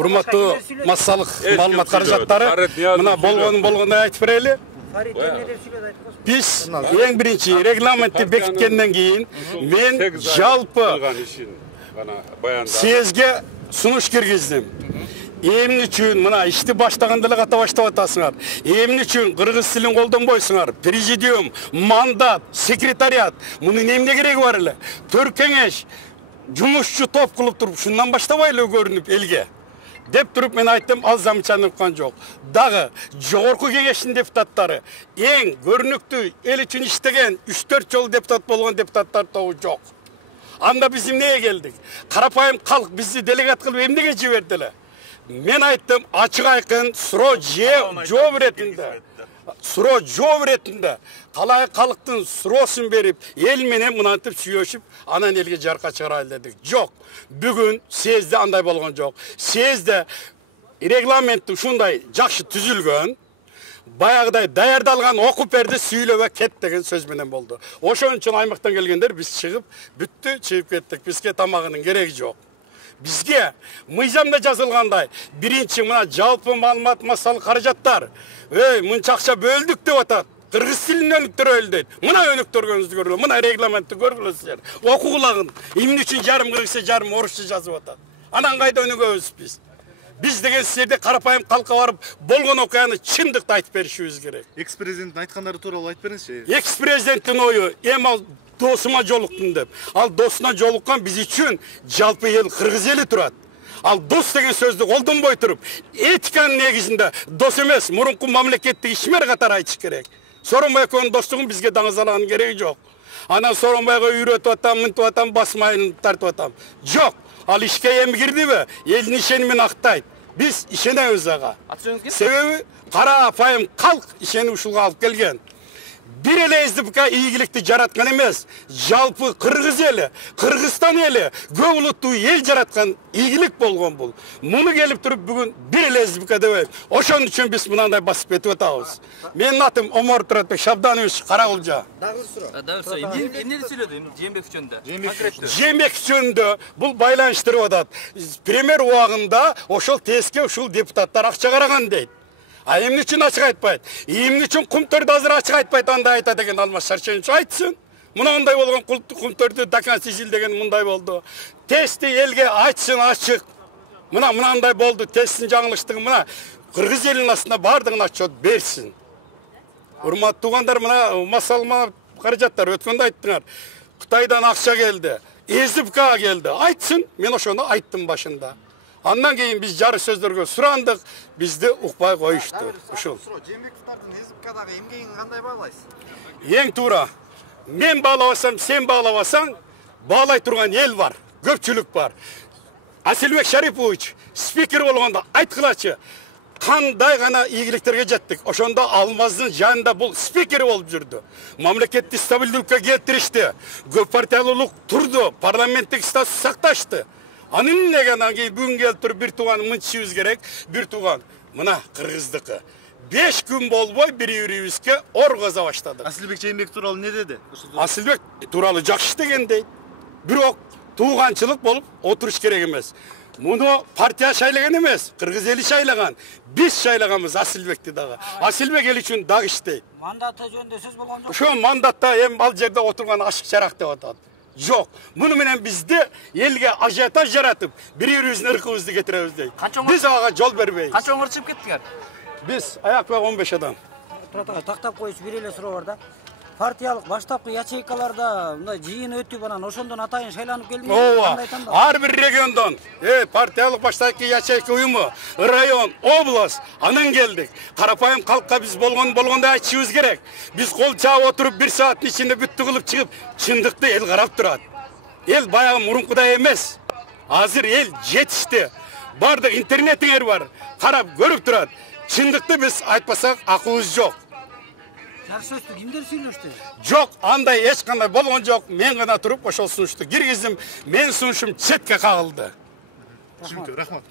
Урматтуу массалык маалымат каражаттары мына болгонун айтып берели. Биз эң биринчи регламентти бекиткенден кийин мен жалпы съезге сунуш киргиздим. Эмне үчүн мына ишти баштаганда эле ката баштап атасыңар. Эмне үчүн кыргыз тилин колдонбойсуңар? Президиум, мандат, секретариат мунун эмне кереги бар эле? Төрт кеңеш жумушчу топ кылып туруп шундан баштабайлы көрүнүп элге деп туруп мен айттым, ал замечание уккан жок. Дагы жогорку кеңештин депутаттары эң көрүнүктүү эл үчүн иштеген 3-4 жолу депутат болгон депутаттар тобу жок. Анда биз эмнеге келдик? Карапайым калк бизди делегат кылып эмнеге жиберди эле? Мен айттым, ачык айкын суроо жооп иретинде калай калктын суроосун берип, эл менен мынантип сүйөшүп, анан элге жарка чыгарайлы дедик. Жок. Бүгүн съезде андай болгон жок. Съезде регламенти ушундай жакшы түзүлгөн, баягыдай даярдалган окуп берди, сүйлөбө кет деген сөз менен болду. Ошон үчүн аймактан келгендер биз чыгып, бүттү, чыгып кеттик. Бизге тамагынын кереги жок. Бизге мыйзамда жазылгандай, биринчи мына жалпы маалымат массалык каражаттар, мынча акча бөлдүк деп атат. Кыргыз тилин өнүктүрөлү дейт. Мына өнүктүргөнүңүздү көргүлө, мына регламентти көргүлө силер. Окугулагын, эмне үчүн жарым кыргызча, жарым орусча жазып атат. Анан кайда өнүгөбүз биз? Биз деген силерде карапайым калкка барып болгон окуяны чындыкты айтып беришибиз керек. Экс-президенттин айткандары тууралуу айтып бериңизчи. Экс-президенттин ою эми ал досума жолуктум деп. Ал досуна жолуккан биз үчүн жалпы эл кыргыз эли турат. Ал дос деген сөздү колдонбой туруп, этиканын негизинде дос эмес, мурунку мамлекеттик ишмер катары айтыш керек. Сооронбай экөөнүн достугун бизге даңазалаган кереги жок. Анан Сооронбайга үйрөтүп атам, мынтип атам, басмайын тартып атам. Жок. Ал ишке эми кирдиби? Элдин ишенимин актайт. Биз ишенебиз ага. Себеби карапайым калк ишени ушулга алып келген. Бир эле СДПК ийгиликти жараткан эмес, жалпы кыргыз эли, Кыргызстан эли, көп улуттуу эл жараткан ийгилик болгон бул. Муну келип туруп бүгүн бир эле СДПК дебейт. Ошон үчүн биз мынандай басып кетип атабыз. Менин атым Омар Туратбек Шабданович Карагулжа. Дагы суроо. Эмне сүйлөдү Жээнбеков жөнүндө? Жээнбеков жөнүндө бул байланыштырып атат. Премьер убагында ошол теске ушул депутаттар акча караган дейт. А эмне үчүн ачык айтпайт? Эмне үчүн кумтөрдү азыр ачык айтпайт, андай айтат деген Алмаз Шаршенович айтсын. Мындай болгон кумтөрдү доконца деген мындай болду. Тести элге айтсын ачык. Мынандай болду, тесттин жаңылыштыгы мына кыргыз элинин астына бардыгын отчет берсин. Урматтуу туугандар, мына массалык каражаттар өткөндө айттыңар. Кытайдан акча келди, СДПК келди. Айтсын, мен ошону айттым башында. Андан кейін біз жары сөздөргө сурандык, бизди укпай коюшту. Ушул. Жээнбековдун СДПКдагы эмгегин кандай баалайсыз? Эң туура. Мен баалабасам, сен баалабасаң, баалай турган эл бар, көпчүлүк бар. Асилбек Шарипович спикер болгондо айткылачы, кандай гана ийгиликтерге жеттик. Ошондо Алмаздын жанында бул спикер болуп жүрдү. Мамлекетти стабилдүүлүккө келтиришти. Көп партиялуулук турду, парламенттик статус сакташты. Анын негенен кейін бүгін келіп тұр, бір туған мынтышыбыз керек, бір туған мына кыргыздыкы. 5 күн болбой бири-бирибизге ор коза баштадык. Асилбек Жээнбеков тууралуу не деди? Асилбек тууралуу жакшы деген дейт. Бирок тууганчылык болуп отуруш керек эмес. Муну партия шайлаган эмес, кыргыз эли шайлаган. Биз шайлаганбыз Асилбекти дагы. Асилбек эл үчүн дагы иштейт. Мандаты жөнүндө сөз болгон жок. Ошо мандатта эми ал жерде отурган ашык чарак деп атат. Жок. Муну менен бизди элге ажиотаж жаратып, бири-бирибиздин ыркыбызды кетиребиз дейт. Биз ага жол бербейбиз. Канча оңгор чыгып кеттиңер? Биз аяк бай 15 адам. Тактап коюш бир эле суроо бар да. Партиялык баштапкы ячейкаларда мындай жыйын өтүп анан ошондон атайын шайланып келмей. Ооба. Ар бир региондон партиялык баштапкы ячейка уюму, район, область анан келдик. Карапайым калкка биз болгондой айтышыбыз керек. Биз кол чаап отуруп 1 сааттын ичинде бүттү кылып чыгып, чындыкты эл карап турат. Эл баягы мурункудай эмес. Азыр эл жетишти. Бардык интернетиңер бар. Карап көрүп турат. Чындыкты биз айтпасак акыбыз жок. Жакшы сөздү кимдер сүйлөштү? Жок, андай эч кандай болгон жок. Мен гана туруп ошол сунушту киргиздим. Менин сунушум четке кагылды. Рахмат.